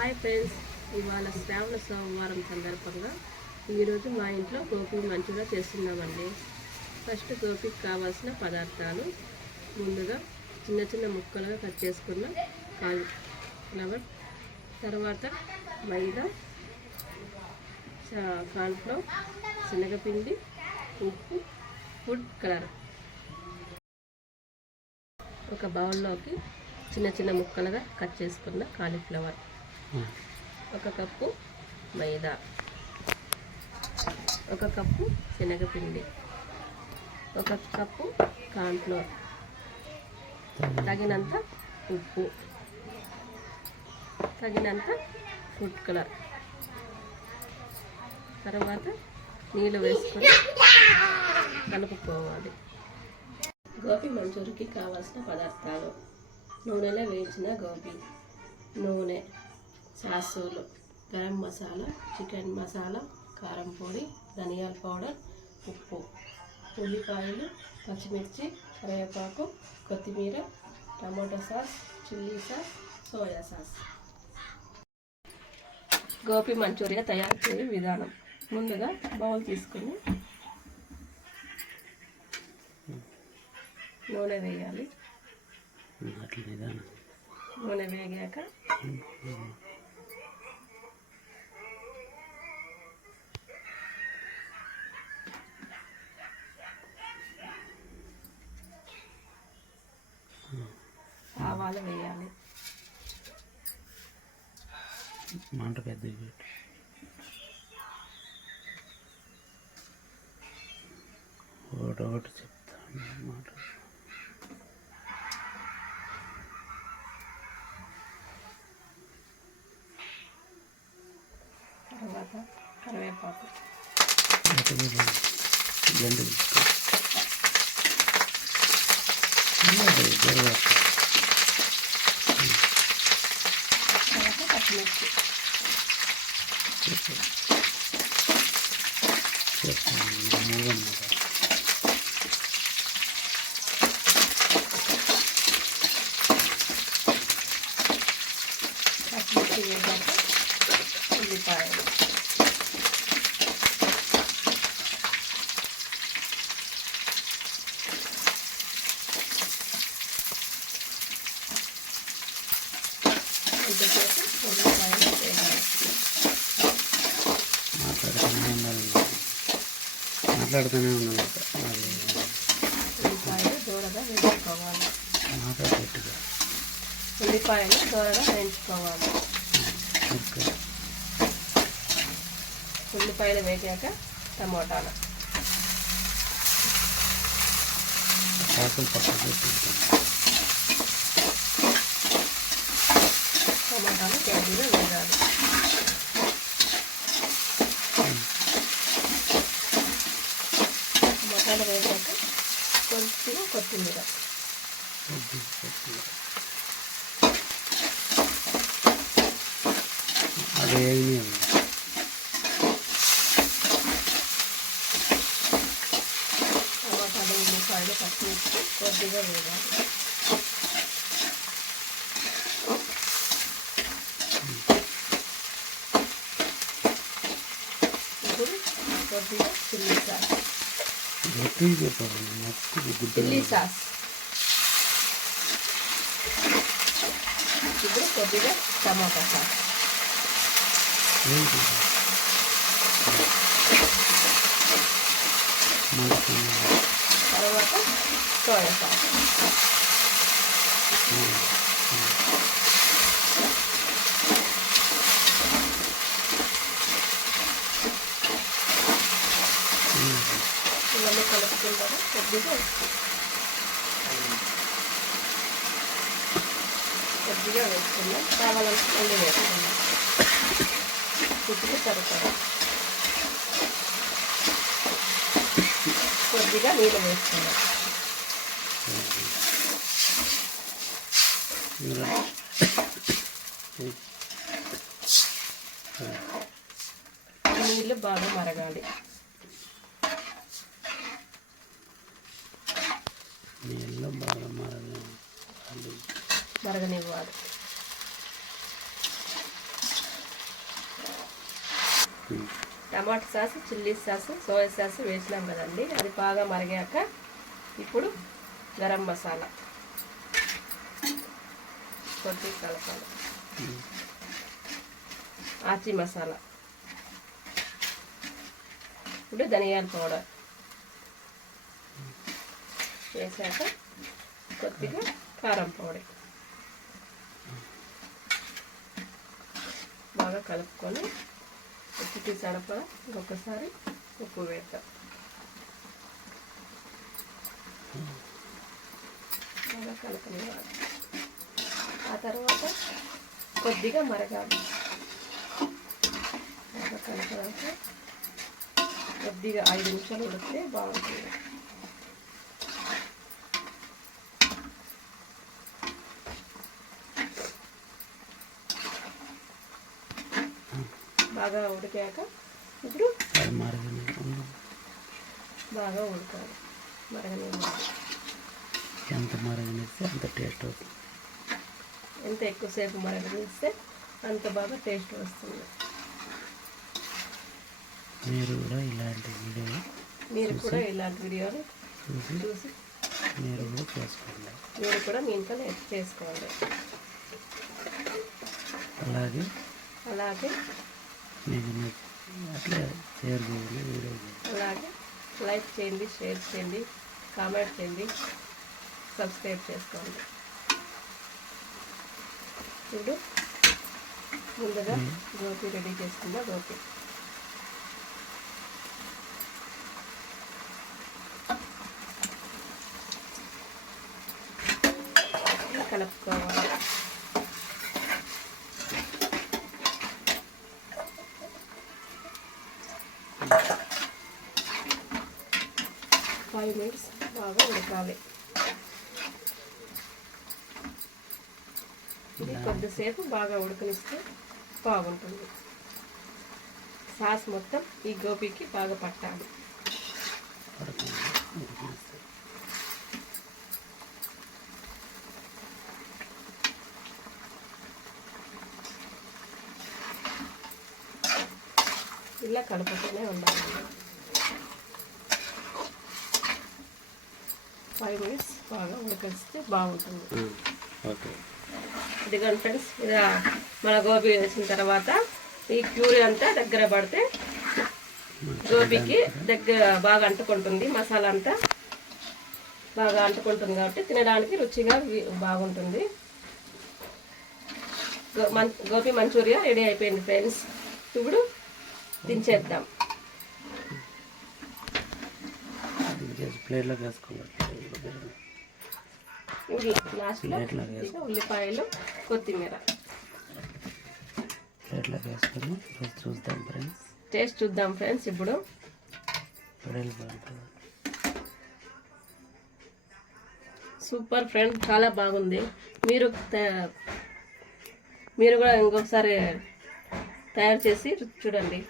Hi friends, ఇవాళ శ్రావణ సోమవారం సందర్భంగా ఈరోజు మా ఇంట్లో గోపి మంచూరియా చేస్తున్నామండి. ఫస్ట్ గోపికి కావాల్సిన పదార్థాలు ముందుగా చిన్న చిన్న ముక్కలుగా కట్ చేసుకున్న కాలీఫ్లవర్, తర్వాత మైదా, కార్న్ఫ్లోర్, శనగపిండి, ఉప్పు, ఫుడ్ కలర్. ఒక బౌల్లోకి చిన్న చిన్న ముక్కలుగా కట్ చేసుకున్న కాలీఫ్లవర్, ఒక కప్పు మైదా, ఒక కప్పు శనగపిండి, ఒక కప్పు కార్న్ఫ్లోర్, తగినంత ఉప్పు, తగినంత ఫుడ్ కలర్. తర్వాత నీళ్ళు వేసుకొని కలుపుకోవాలి. గోపి మంచూరికి కావాల్సిన పదార్థాలు: నూనెలో వేయించిన గోపి, నూనె, సాసులు, గరం మసాలా, చికెన్ మసాలా, కారం పొడి, ధనియాల పౌడర్, ఉప్పు, ఉల్లిపాయలు, పచ్చిమిర్చి, కరివేపాకు, కొత్తిమీర, tomato sauce, chilli sauce, soya sauce. Gobi Manchuria తయారు చేసే విధానం: ముందుగా బౌల్ తీసుకుని నూనె వేయాలి. నూనె వేగాక ఆవాలు వేయాలి. మంట పెద్ద ఒకటి చెప్తాను మాట. తర్వాత కరివేపాకు, గంట తర్వాత పచ్చిమిర్చి, పచ్చిమిర్చి వేసాక ఉల్లిపాయలు, ఇంతసేపు ఉల్లిపాయలు వేయాలి. మాట్లాడుతూనే ఉండాలి. ఉల్లిపాయలు దూరగా వేయించుకోవాలి. ఉల్లిపాయలు దూరగా వేయించుకోవాలి. ఉల్లిపాయలు వేగాక టమోటాలు, టమాటాలు కేజీలో వేయాలి. టమాటాలు వేసాక కొంచెం కొత్తిమీర, అది టమాటాలు, ఉల్లిపాయలు, పచ్చిమిర్చి కొద్దిగా వేయాలి. ఇప్పుడు కొద్దిగా చిల్లీ సాస్, చిల్లీ సాస్, ఇప్పుడు కొద్దిగా టమాటా సాస్, తర్వాత సోయా సాస్, ఇవన్నీ కలుపుకుంటారు. కొద్దిగా వేసుకున్నాం. కావాలనుకుంటే వేసుకున్నాం. ఇప్పుడు సరిపడా కొద్దిగా నీళ్ళు వేసుకున్నాం. నీళ్ళు బాగా మరగాలి. మరగనివ్వాలి. Tomato sauce, chilli sauce, soya sauce వేసినాం కదండి. అది బాగా మరిగాక ఇప్పుడు గరం మసాలా కొద్ది కలపాలి. ఆచి మసాలా, ఇప్పుడు ధనియాల పౌడర్ వేసాక కొద్దిగా కారం పౌడర్ బాగా కలుపుకొని ఉప్పు సరిపడా ఇంకొకసారి ఉప్పు వేద్దాం. బాగా కలుపుకోవాలి. ఆ తర్వాత కొద్దిగా మరగాలి. బాగా కలపాక కొద్దిగా 5 నిమిషాలు ఉడికితే బాగుంటుంది. బాగా ఉడికాక ఇప్పుడు బాగా ఉడకాలి. ఎంత మరగనిస్తే అంత టేస్ట్ అవుతుంది. ఎంత ఎక్కువసేపు మరగనిస్తే అంత బాగా టేస్ట్ వస్తుంది. మీరు కూడా ఇలాంటి వీడియోలు చూసి మీరు కూడా చేసుకోండి. మీరు కూడా మీ ఇంట్లో చేసుకోండి. అలాగే మీకు అట్లా షేర్ చేయండి, వీడియో అలాగే లైక్ చేయండి, షేర్ చేయండి, కామెంట్ చేయండి, సబ్స్క్రైబ్ చేసుకోండి. ఇప్పుడు ముందుగా గోపి రెడీ చేసుకుందా. గోపి కలుపుకోవాలి. ఫైవ్ మినిట్స్ బాగా ఉడకాలి. ఇది కొద్దిసేపు బాగా ఉడకనిస్తే బాగుంటుంది. సాస్ మొత్తం ఈ గోబీకి బాగా పట్టాలి. ఇలా కలుపుతూనే ఉండాలి. 5 మినిట్స్ బాగా ఉడకిస్తే బాగుంటుంది. ఓకే. ఇదిగోండి ఫ్రెండ్స్, ఇలా మన గోబీ వేసిన తర్వాత ఈ ప్యూరీ అంతా దగ్గర పడితే గోబీకి దగ్గర బాగా అంటుకుంటుంది. మసాలా అంతా బాగా అంటుకుంటుంది కాబట్టి తినడానికి రుచిగా బాగుంటుంది. గోబీ మంచూరియా రెడీ అయిపోయింది ఫ్రెండ్స్. ఇప్పుడు దించేద్దాం. ప్లేట్లోకి వేసుకోవాలి. లాస్ట్లో ఉల్లిపాయలు, కొత్తిమీర ప్లేట్లోకి వేసుకొని చూద్దాం ఫ్రెండ్స్. టేస్ట్ చూద్దాం ఫ్రెండ్స్. ఇప్పుడు సూపర్ ఫ్రెండ్స్, చాలా బాగుంది. మీరు కూడా ఇంకొకసారి తయారు చేసి చూడండి.